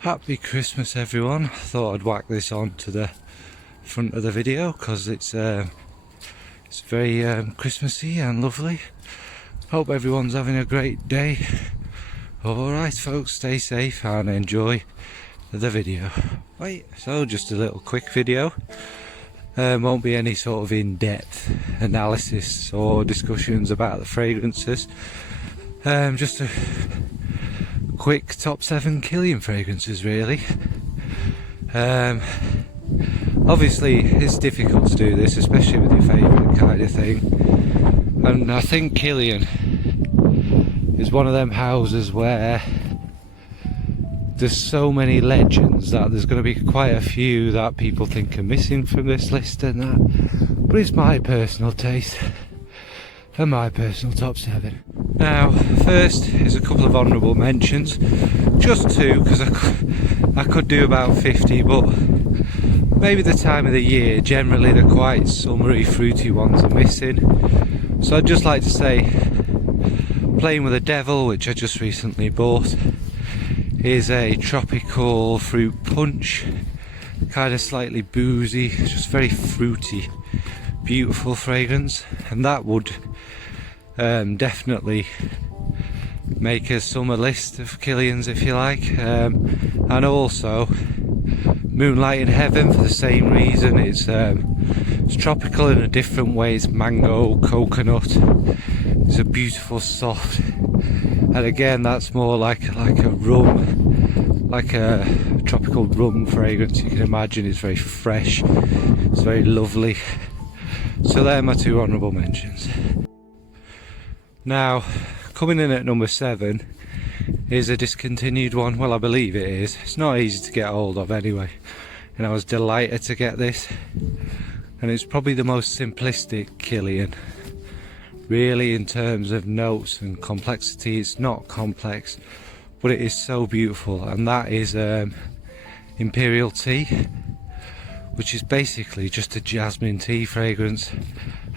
Happy Christmas everyone. Thought I'd whack this on to the front of the video because it's very Christmassy and lovely. Hope everyone's having a great day. Alright folks, stay safe and enjoy the video. Right, so just a little quick video. Won't be any sort of in-depth analysis or discussions about the fragrances. Just a quick top 7 Kilian fragrances really. Obviously it's difficult to do this, especially with your favourite kind of thing, and I think Kilian is one of them houses where there's so many legends that there's going to be quite a few that people think are missing from this list and that, but it's my personal taste and my personal top 7. Now, first is a couple of honourable mentions, just 2 because I could do about 50, but maybe the time of the year, generally the quite summery, fruity ones are missing. So I'd just like to say, Playing with the Devil, which I just recently bought, is a tropical fruit punch, kind of slightly boozy, just very fruity, beautiful fragrance, and that would definitely make a summer list of Kilians if you like. And also Moonlight in Heaven for the same reason. It's tropical in a different way. It's mango, coconut. It's a beautiful soft, and again that's more like a rum, like a tropical rum fragrance. You can imagine it's very fresh, it's very lovely. So they're my 2 honourable mentions. Now, coming in at number 7 is a discontinued one. Well, I believe it is. It's not easy to get hold of anyway, and I was delighted to get this. And it's probably the most simplistic Kilian, really, in terms of notes and complexity. It's not complex, but it is so beautiful, and that is Imperial Tea, which is basically just a jasmine tea fragrance.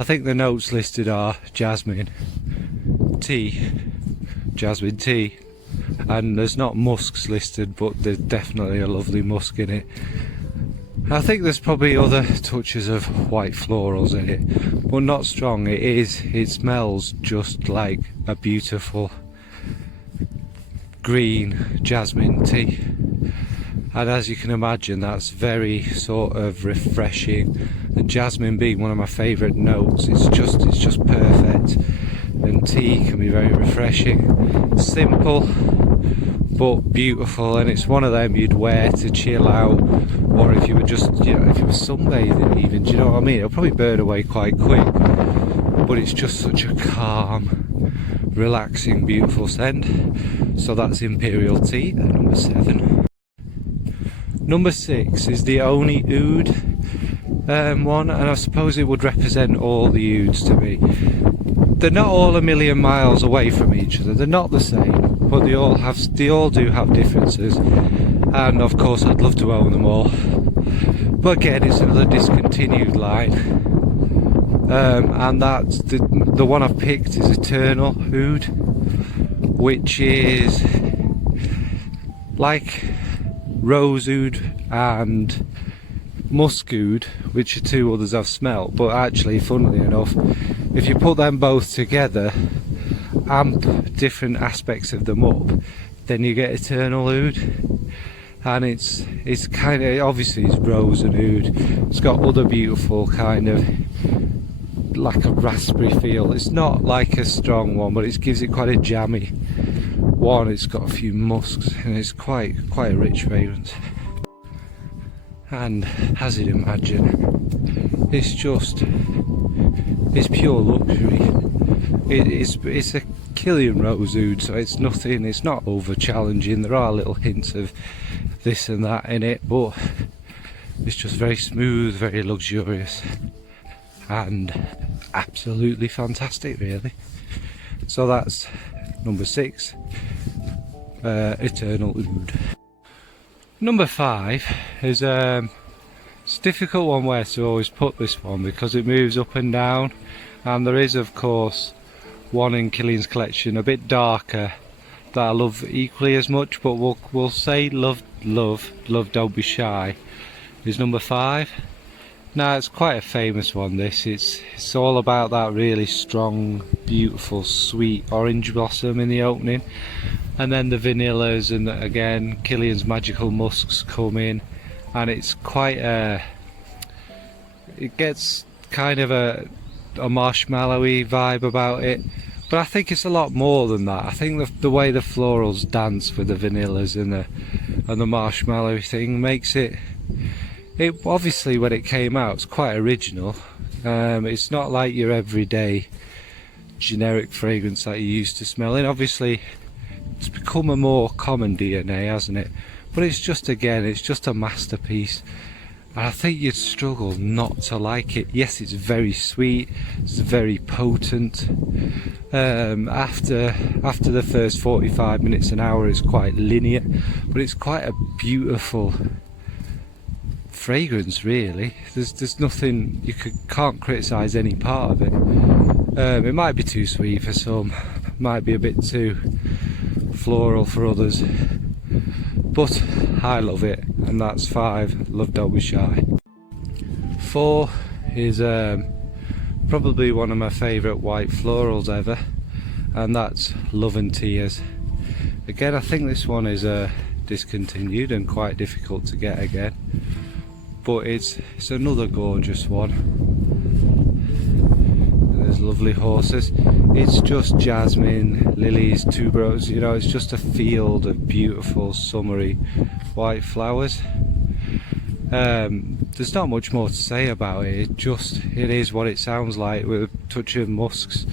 I think the notes listed are jasmine tea, and there's not musks listed, but there's definitely a lovely musk in it. I think there's probably other touches of white florals in it, but not strong. It smells just like a beautiful green jasmine tea, and as you can imagine, that's very sort of refreshing, and jasmine being one of my favourite notes, it's just perfect. And tea can be very refreshing, simple but beautiful, and it's one of them you'd wear to chill out, or if you were just, if you were sunbathing even, do you know what I mean? It'll probably burn away quite quick, but it's just such a calm, relaxing, beautiful scent. So that's Imperial Tea at number 7. Number 6 is the only oud one, and I suppose it would represent all the ouds to me. They're not all a million miles away from each other, they're not the same, but they all do have differences, and of course I'd love to own them all. But again, it's another discontinued line, and that's the one I've picked is Eternal Oud, which is like Rose Oud and Musk Oud, which are 2 others I've smelt, but actually, funnily enough, if you put them both together, amp different aspects of them up, then you get Eternal Oud. And it's kind of, obviously it's rose and oud, it's got other beautiful kind of, like a raspberry feel. It's not like a strong one, but it gives it quite a jammy one. It's got a few musks, and it's quite a rich fragrance. And as you'd imagine, it's pure luxury. It's a Kilian Rose Oud, so it's nothing, it's not over challenging. There are little hints of this and that in it, but it's just very smooth, very luxurious, and absolutely fantastic really. So that's number 6, Eternal Oud. Number 5 is it's a difficult one where to always put this one because it moves up and down, and there is of course one in Kilian's collection a bit darker that I love equally as much, but we'll say love, don't be shy is number 5. Now it's quite a famous one. It's all about that really strong, beautiful, sweet orange blossom in the opening, and then the vanillas, and again Kilian's magical musks come in, and it's quite it gets kind of a marshmallowy vibe about it. But I think it's a lot more than that. I think the way the florals dance with the vanillas and the marshmallow thing makes it obviously, when it came out, it's quite original. It's not like your everyday generic fragrance that you used to smell in. Obviously it's become a more common DNA, hasn't it? But it's just, again, it's just a masterpiece. And I think you'd struggle not to like it. Yes, it's very sweet, it's very potent. After the first 45 minutes, an hour, it's quite linear, but it's quite a beautiful fragrance, really. There's nothing, you can't criticise any part of it. It might be too sweet for some, might be a bit too floral for others, but I love it, and that's 5. Love, don't be shy. 4 is probably one of my favourite white florals ever, and that's Love and Tears. Again, I think this one is discontinued and quite difficult to get again, but it's another gorgeous one. There's lovely horses. It's just jasmine, lilies, tuberose, you know, it's just a field of beautiful summery white flowers. There's not much more to say about it. It is what it sounds like, with a touch of musks.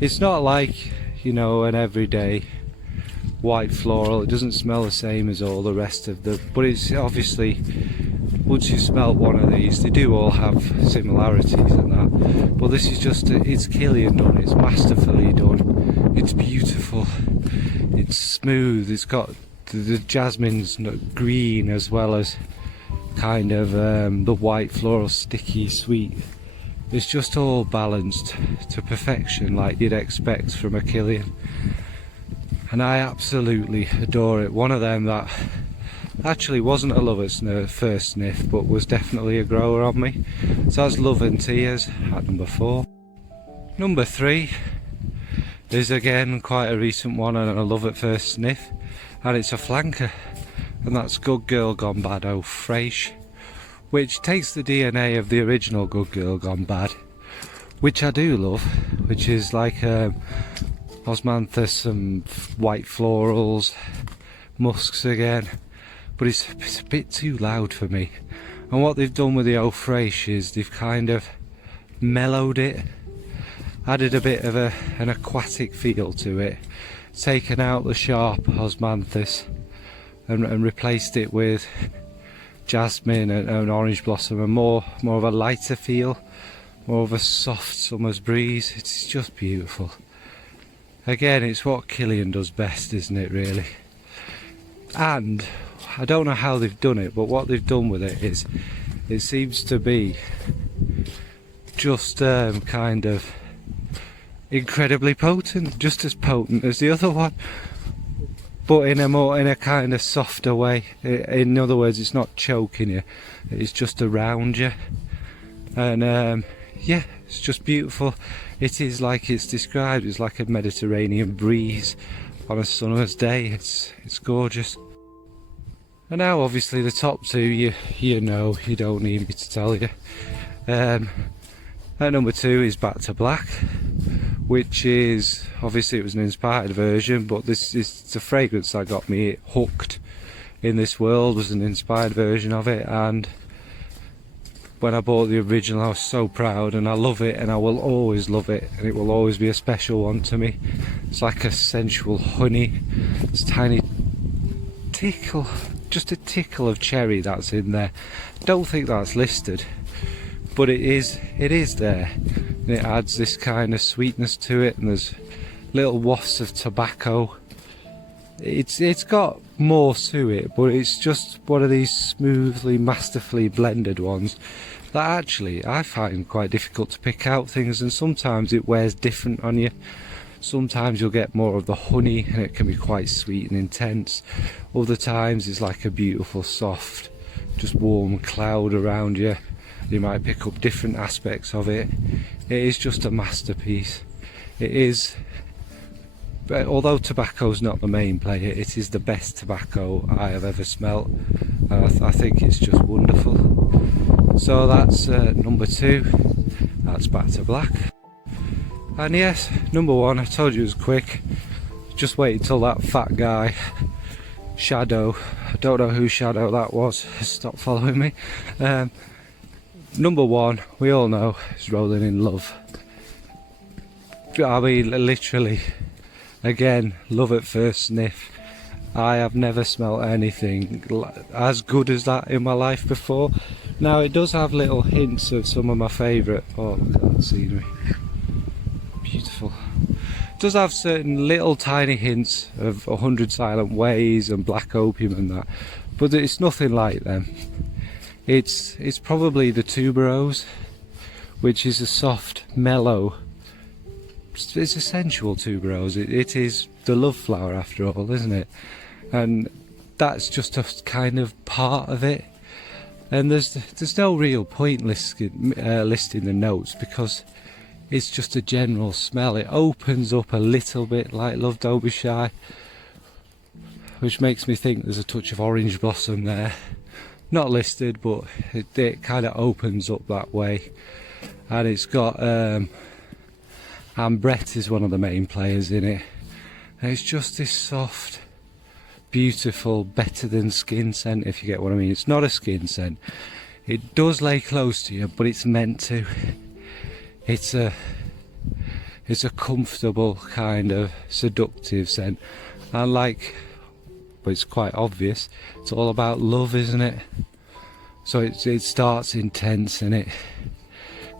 It's not like, you know, an everyday white floral. It doesn't smell the same as all the rest of them, but it's obviously, once you smell one of these, they do all have similarities and that, but this is just, it's Kilian done, it's masterfully done, it's beautiful, it's smooth, it's got the jasmine's green as well as kind of the white floral sticky sweet. It's just all balanced to perfection, like you'd expect from a Kilian, and I absolutely adore it. One of them that actually wasn't a love at first sniff, but was definitely a grower on me. So that's Love and Tears at number 4. Number 3 is again quite a recent one and a love at first sniff, and it's a flanker, and that's Good Girl Gone Bad Eau Fraiche, which takes the DNA of the original Good Girl Gone Bad, which I do love, which is like osmanthus, some white florals, musks again, but it's a bit too loud for me. And what they've done with the Eau Fraiche is they've kind of mellowed it, added a bit of an aquatic feel to it, taken out the sharp osmanthus and replaced it with jasmine and orange blossom, and more of a lighter feel, more of a soft summer's breeze. It's just beautiful. Again, it's what Kilian does best, isn't it, really? And I don't know how they've done it, but what they've done with it is, it seems to be just kind of incredibly potent, just as potent as the other one, but in a kind of softer way. In other words, it's not choking you, it's just around you, and yeah, it's just beautiful. It is like it's described, it's like a Mediterranean breeze on a summer's day. It's gorgeous. And now obviously the top 2, you know, you don't need me to tell you. At number 2 is Back to Black, which is, obviously it was an inspired version, but this is the fragrance that got me hooked in this world, was an inspired version of it. And when I bought the original, I was so proud, and I love it, and I will always love it, and it will always be a special one to me. It's like a sensual honey, it's a tiny tickle, just a tickle of cherry that's in there. Don't think that's listed, but it is there, and it adds this kind of sweetness to it, and there's little wafts of tobacco. It's got more to it, but it's just one of these smoothly, masterfully blended ones that actually I find quite difficult to pick out things, and sometimes it wears different on you. Sometimes you'll get more of the honey and it can be quite sweet and intense. Other times it's like a beautiful soft, just warm cloud around you. You might pick up different aspects of it. It is just a masterpiece. It is, but although tobacco's not the main player, it is the best tobacco I have ever smelt. I think it's just wonderful. So that's number 2. That's Back to Black. And yes, number 1, I told you it was quick. Just wait until that fat guy, Shadow, I don't know who Shadow that was, stop following me. Number 1, we all know, is Rolling in Love. I mean, literally, again, love at first sniff. I have never smelt anything as good as that in my life before. Now, it does have little hints of some of my favourite. Oh, look at that scenery. Beautiful. It does have certain little tiny hints of 100 Silent Ways and Black Opium and that, but it's nothing like them. It's probably the Tuberose, which is a soft, mellow, it's a sensual tuberose. It is the love flower after all, isn't it? And that's just a kind of part of it. And there's no real point listing the notes, because it's just a general smell. It opens up a little bit like Love Don't Be Shy, which makes me think there's a touch of orange blossom there. Not listed, but it kind of opens up that way. And it's got Ambrette is one of the main players in it. And it's just this soft, beautiful, better than skin scent, if you get what I mean. It's not a skin scent. It does lay close to you, but it's meant to. It's a comfortable kind of seductive scent. And like, but it's quite obvious, it's all about love, isn't it? So it starts intense and it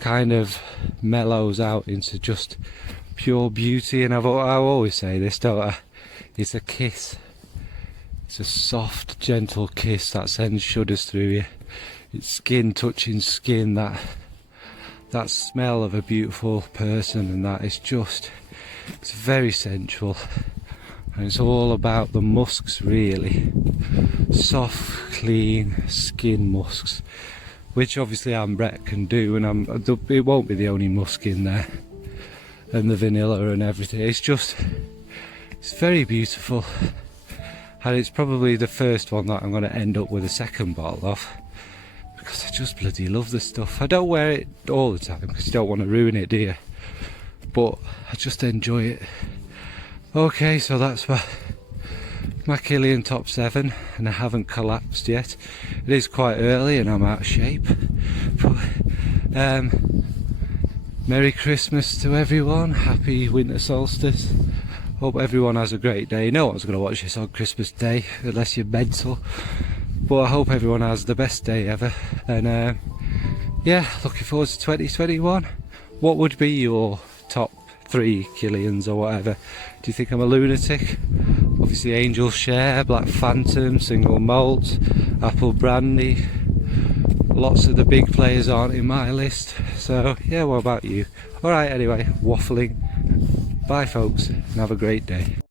kind of mellows out into just pure beauty. And I always say this, don't I? It's a kiss. It's a soft, gentle kiss that sends shudders through you. It's skin touching skin, that smell of a beautiful person, and that is just, it's very sensual. And it's all about the musks, really. Soft, clean skin musks, which obviously Ambrette can do, and it won't be the only musk in there. And the vanilla and everything. It's very beautiful. And it's probably the first one that I'm going to end up with a second bottle of, because I just bloody love the stuff. I don't wear it all the time because you don't want to ruin it, do you? But I just enjoy it. Okay, so that's my Kilian top 7, and I haven't collapsed yet. It is quite early and I'm out of shape. But, Merry Christmas to everyone, happy winter solstice. Hope everyone has a great day. No one's going to watch this on Christmas Day unless you're mental. But I hope everyone has the best day ever. And yeah, looking forward to 2021. What would be your top 3 Kilians or whatever? Do you think I'm a lunatic? Obviously Angel Share, Black Phantom, Single Malt, Apple Brandy. Lots of the big players aren't in my list. So yeah, what about you? Alright, anyway, waffling. Bye folks, and have a great day.